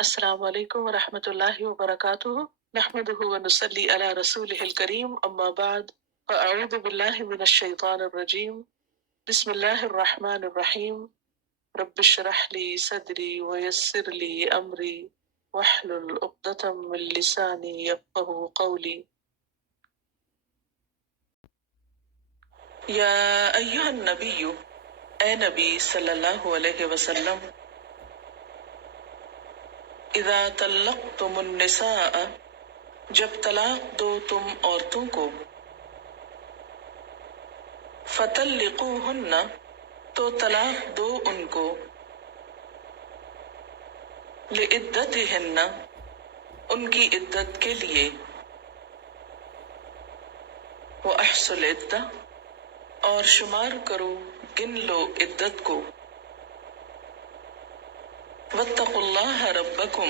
السلام علیکم ورحمۃ اللہ وبرکاتہ نحمده ونصلی علی رسوله الکریم اما بعد فاعوذ باللہ من الشیطان الرجیم بسم اللہ الرحمن الرحیم رب اشرح لی صدری ویسر لی امری واحلل عقدۃ من لسانی یفقهوا قولی یا ایھا النبی، اے نبی صلی اللہ علیہ وسلم، اذا طلقتم النساء، جب طلاق دو تم عورتوں کو، فطلقوہن، تو طلاق دو ان کو، لعدتہن، ان کی عدت کے لیے، وَأَحْصُوا الْعِدَّةَ، اور شمار کرو، گن لو عدت کو، وَاتَّقُوا اللَّهَ رَبَّكُمْ،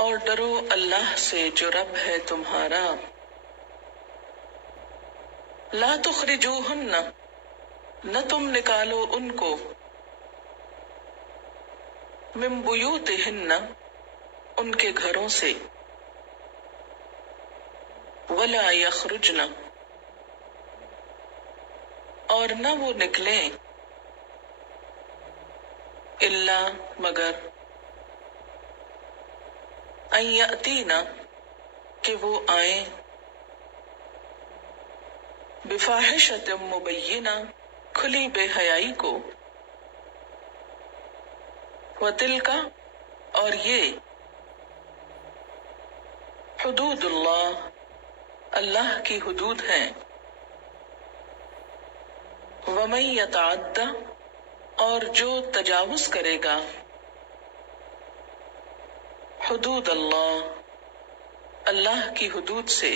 اور ڈرو اللہ سے جو رب ہے تمہارا، لا تخرجوہن، نہ تم نکالو ان کو، من بیوتہن، ان کے گھروں سے، ولا یخرجن، اور نہ وہ نکلیں، الا مگر، ان یأتینا، کہ وہ آئیں، بفاحشۃ مبینہ، کھلی بے حیائی کو، وتلک، اور یہ، حدود اللہ، اللہ کی حدود ہیں، ومن یتعد، اور جو تجاوز کرے گا، حدود اللہ، اللہ کی حدود سے،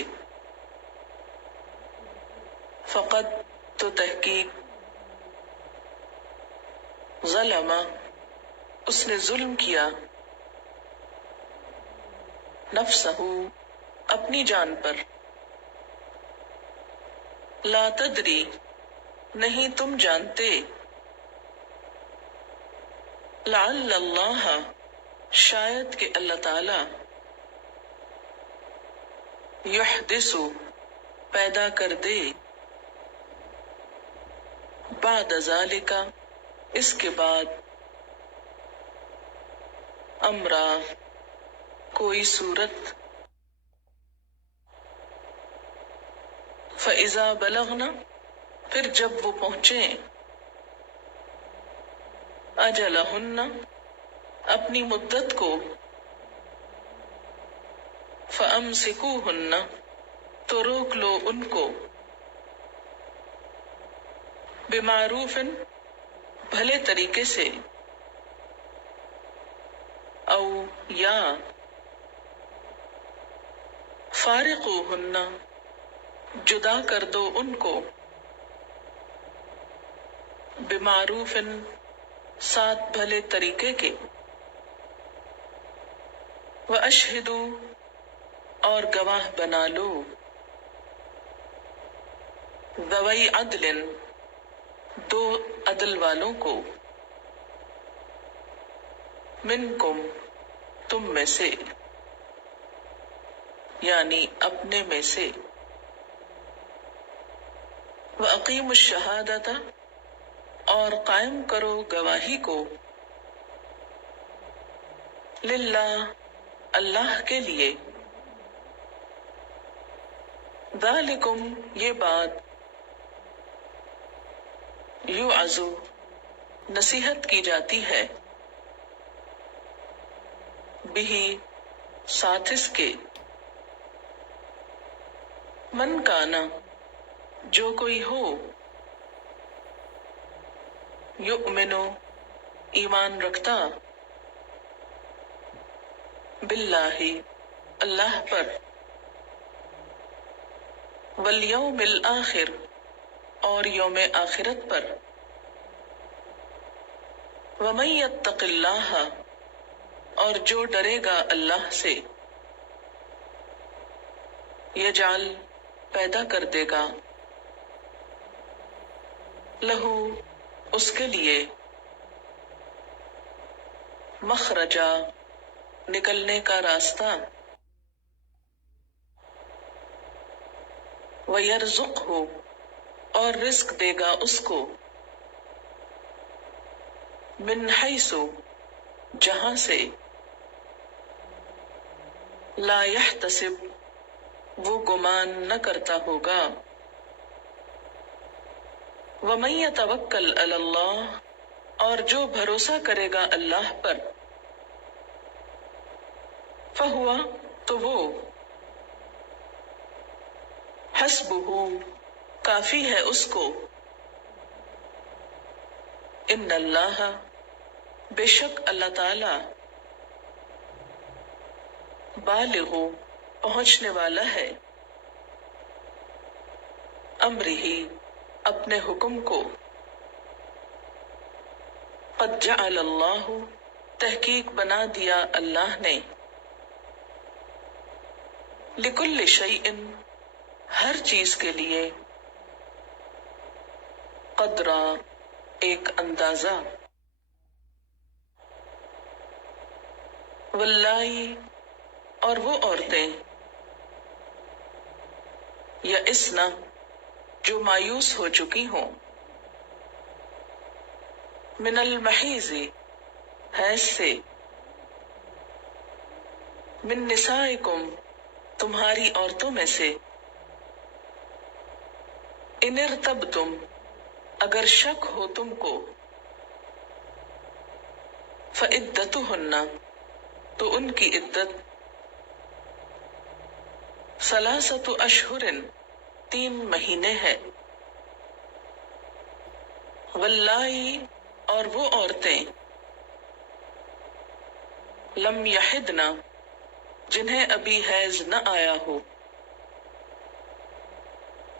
فقط، تو تحقیق، ظلم، اس نے ظلم کیا، نفسہ، اپنی جان پر، لا تدری، نہیں تم جانتے، لعل اللہ، شاید کہ اللہ تعالی، یحدث، پیدا کر دے، بعد ذالک، اس کے بعد، امرا، کوئی صورت، فَإِذَا بَلَغْنَ، پھر جب وہ پہنچیں، اجلہن، اپنی مدت کو، فَأَمْسِكُوهُنَّ، تو روک لو ان کو، بمعروف، بھلے طریقے سے، او، یا، فارقوہن، جدا کر دو ان کو، بمعروف، ساتھ بھلے طریقے کے، وَأَشْهِدُوا، اور گواہ بنا لو، ذوی عدل، دو عدل والوں کو، منکم، تم میں سے، یعنی اپنے میں سے، وَأَقِیمُوا الشَّهَادَةَ، اور قائم کرو گواہی کو، للہ، اللہ کے لیے، ذالکم، یہ بات، یوعظ، نصیحت کی جاتی ہے، بہ، ساتھ اس کے، من کانا، جو کوئی ہو، یؤمن، ایمان رکھتا، باللہ، اللہ پر، والیوم الآخر، اور یوم آخرت پر، ومن یتق اللہ، اور جو ڈرے گا اللہ سے، یجعل، پیدا کر دے گا، لہو، اس کے لیے، مخرجا، نکلنے کا راستہ، وَيَرْزُقْهُ اور رزق دے گا اس کو، مِنْ حَيْثُ جہاں سے، لا يحتسب وہ گمان نہ کرتا ہوگا، وَمَن يَتَوَکَّلْ عَلَى اللَّهِ اور جو بھروسہ کرے گا اللہ پر، فَهُوَ تو وہ، حَسْبُهُ کافی ہے اس کو، ان اللہ بے شک اللہ تعالی، بالغ پہنچنے والا ہے، امرہ اپنے حکم کو، قد جعل اللہ تحقیق بنا دیا اللہ نے، لکل شیء ہر چیز کے لیے، قدرا ایک اندازہ، واللائی اور وہ عورتیں، یئسن جو مایوس ہو چکی ہوں، من المحیض حیض سے، من نسائکم تمہاری عورتوں میں سے، ان ارتبتم اگر شک ہو تم کو، فعدتہن تو ان کی عدت، ثلاثۃ اشہر 3 مہینے ہے، واللائی اور وہ عورتیں، لم یحدن جنہیں ابھی حیض نہ آیا ہو،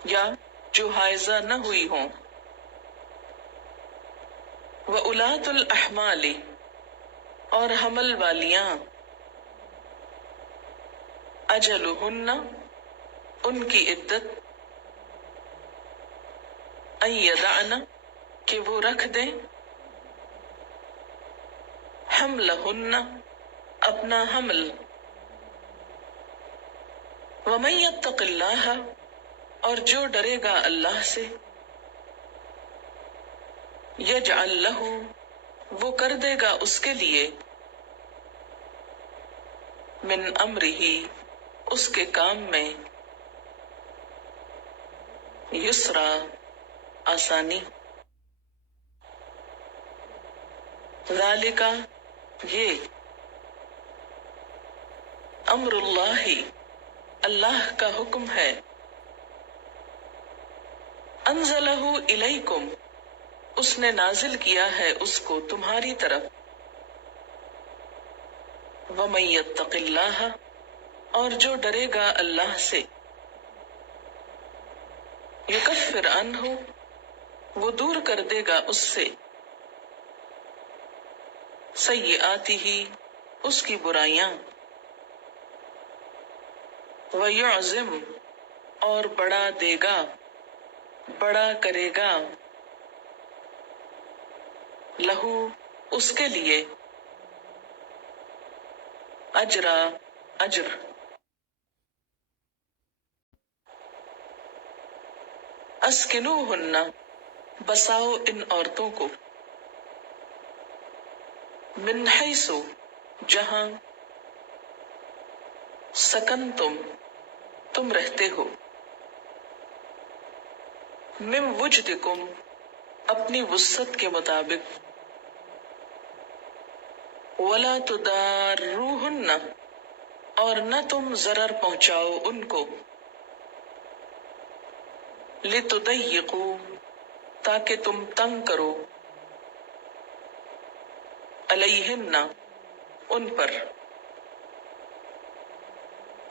یا جو حائضہ نہ ہوئی ہوں، وَأُولَاتُ الْأَحْمَالِ اور حمل والیاں، اجلہن ان کی عدت، ان یضعن کہ وہ رکھ دیں، حملہن اپنا حمل، وَمَن يَتَّقِ اللَّهَ اور جو ڈرے گا اللہ سے، یجعل لہ وہ کر دے گا اس کے لیے، من امرہ اس کے کام میں، یسرا آسانی، ذالک یہ، امر اللہ اللہ کا حکم ہے، انزلہ الیکم اس نے نازل کیا ہے اس کو تمہاری طرف، وَمَن يَتَّقِ اللَّهَ اور جو ڈرے گا اللہ سے، یکفر عنہ وہ دور کر دے گا اس سے، سیئاتہ اس کی برائیاں، وَيُعْظِمْ اور بڑا دے گا، بڑا کرے گا، لہو اس کے لیے، اجرا اجر، اسکنوہن بساؤ ان عورتوں کو، من حیث جہاں، سکنتم تم رہتے ہو، من وجدکم اپنی وسعت کے مطابق، ولا تضاروہن اور نہ تم ضرر پہنچاؤ ان کو، لتضیقوا تاکہ تم تنگ کرو، علیہن ان پر،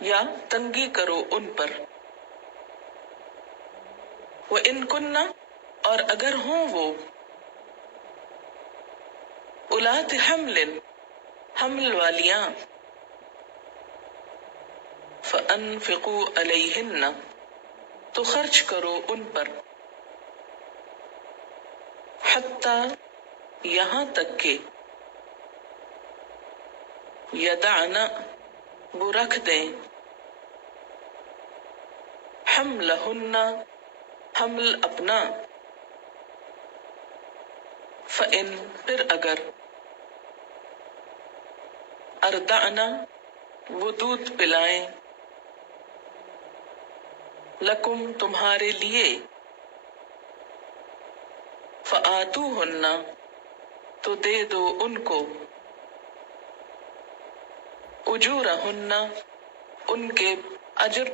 یا تنگی کرو ان پر، وَإِن كُنَّ اور اگر ہوں وہ، اولاد حمل حمل والیاں، فَأَنفِقُوا عَلَيْهِنَّ تو خرچ کرو ان پر، حتیٰ یہاں تک کہ، یدعن وہ رکھ دیں، حملہن حمل اپنا، فإن پھر اگر، اردعن وہ دودھ پلائیں، لکم تمہارے لیے، فآتوہن تو دے دو ان کو، اجورہن ان کے اجر،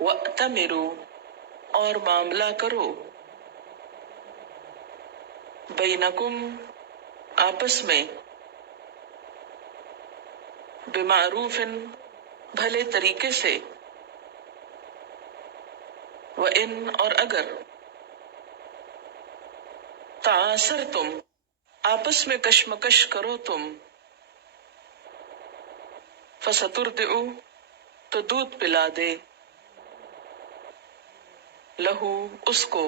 وَأْتَمِرُوا اور معاملہ کرو، بینکم آپس میں، بمعروف بھلے طریقے سے، وَإِنْ اور اگر، تعاثرتم آپس میں کشمکش کرو تم، فسترضع تو دودھ پلا دے، لہو اس کو،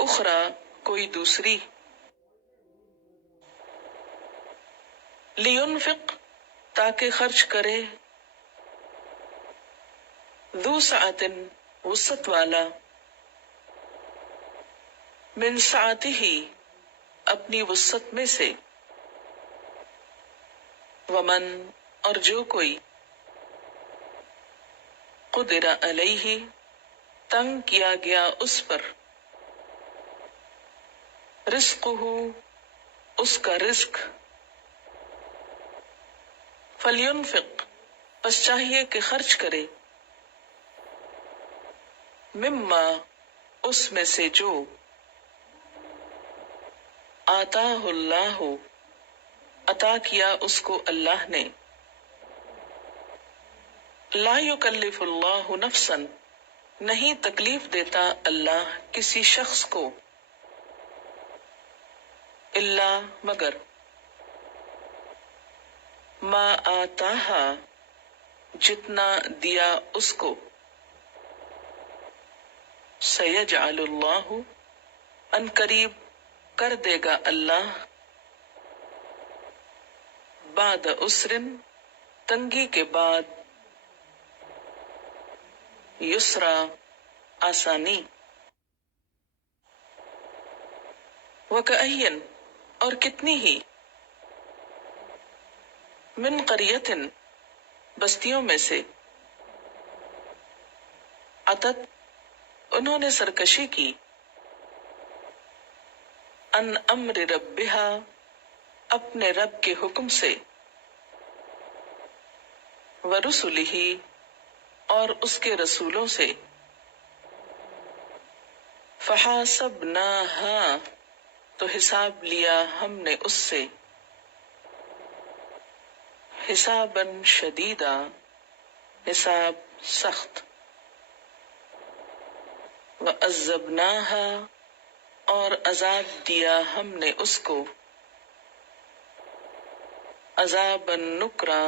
اخرى کوئی دوسری، لینفق تاکہ خرچ کرے، ذو سعۃ وسعت والا، من سعتہ اپنی وسعت میں سے، ومن اور جو کوئی، قدر علیہ تنگ کیا گیا اس پر، رزقہ اس کا رزق، فلینفق پس چاہیے کہ خرچ کرے، مما اس میں سے جو، آتاہ اللہ عطا کیا اس کو اللہ نے، لا یکلف اللہ نفسا نہیں تکلیف دیتا اللہ کسی شخص کو، الا مگر، ما آتاہا جتنا دیا اس کو، سیجعل اللہ ان قریب کر دے گا اللہ، بعد عسر تنگی کے بعد، یسرا آسانی، وکأین اور کتنی ہی، من قریۃ بستیوں میں سے، عتت انہوں نے سرکشی کی، ان امر ربہا اپنے رب کے حکم سے، ورسلہ اور اس کے رسولوں سے، فحاسبناہا تو حساب لیا ہم نے اس سے، حسابا شدیدا حساب سخت، وعذبناہا اور عذاب دیا ہم نے اس کو، عذابا نکرا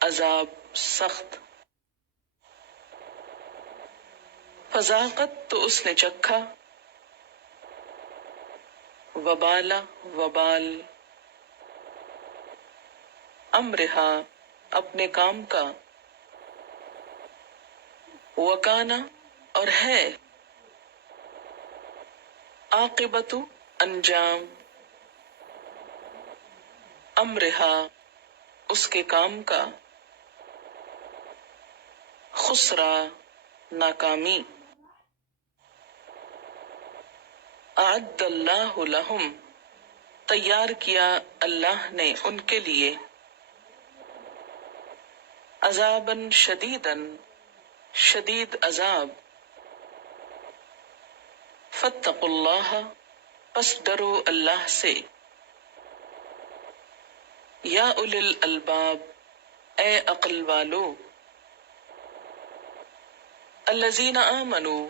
عذاب سخت، فذاقت تو اس نے چکھا، وبالا وبال، امرہا اپنے کام کا، وکانا اور ہے، عاقبت انجام، امرہا اس کے کام کا، خسرا ناکامی، اعد اللہ لہم تیار کیا اللہ نے ان کے لیے، عذابا شدیدا شدید عذاب، فاتقوا اللہ پس ڈرو اللہ سے، یا اولی الالباب اے عقل والو، الذین آمنوا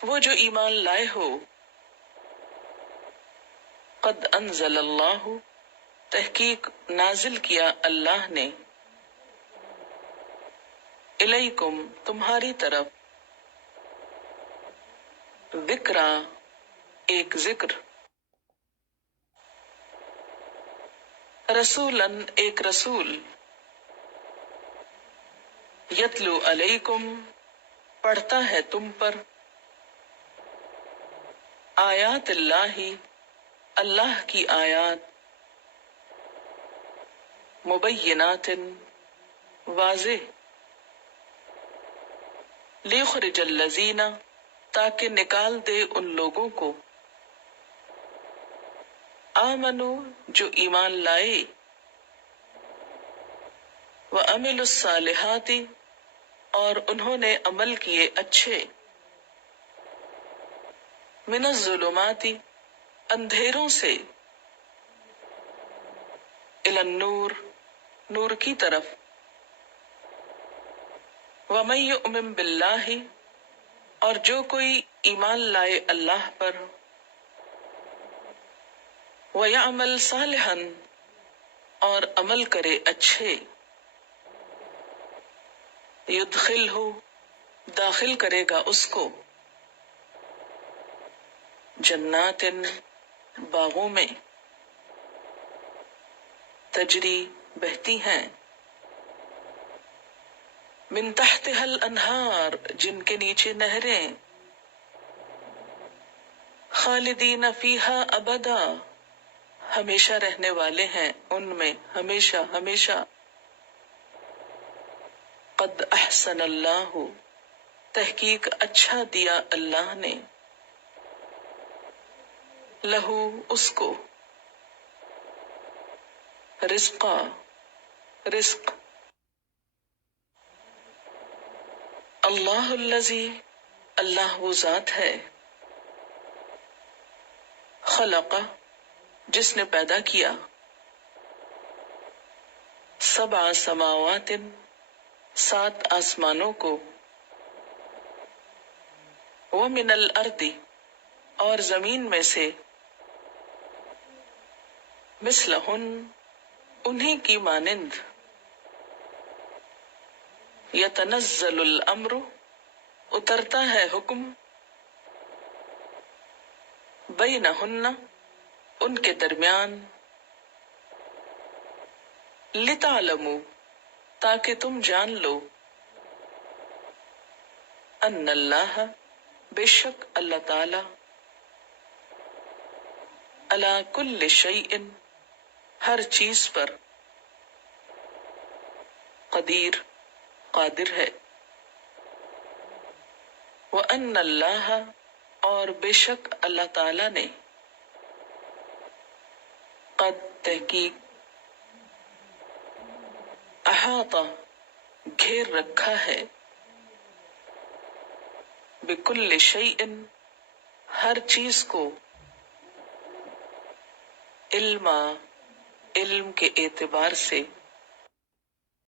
وہ جو ایمان لائے ہو، قد انزل اللہ تحقیق نازل کیا اللہ نے، الیکم تمہاری طرف، ذکرا ایک ذکر، رسولن ایک رسول، یتلو علیکم پڑھتا ہے تم پر، آیات اللہ اللہ کی آیات، مبینات واضح، لیخرج الذین تاکہ نکال دے ان لوگوں کو، آمنو جو ایمان لائے، وعملوا الصالحات اور انہوں نے عمل کیے اچھے، من الظلمات اندھیروں سے، الی النور نور کی طرف، ومن یؤمن باللہ اور جو کوئی ایمان لائے اللہ پر، ویعمل صالحا اور عمل کرے اچھے، یدخلہ داخل کرے گا اس کو، جنات باغوں میں، تجری بہتی ہیں، من تحتها الانہار جن کے نیچے نہریں، خالدین فیہا ابدا ہمیشہ رہنے والے ہیں ان میں ہمیشہ ہمیشہ، قد احسن اللہ تحقیق اچھا دیا اللہ نے، لہو اس کو، رزقا رزق، اللہ الذی اللہ وہ ذات ہے، خلق جس نے پیدا کیا، سبع سماوات 7 آسمانوں کو، ومن الارض اور زمین میں سے، مثلہن انہی کی مانند، یتنزل الامر اترتا ہے حکم، بینہن ان کے درمیان، لتعلموا تاکہ تم جان لو، ان اللہ بے شک اللہ تعالی، علی کل شیء ہر چیز پر، قدیر قادر ہے، وان اللہ اور بے شک اللہ تعالی نے، قد تحقیق، احاطہ گھیر رکھا ہے، بکل شیء ہر چیز کو، علما علم کے اعتبار سے،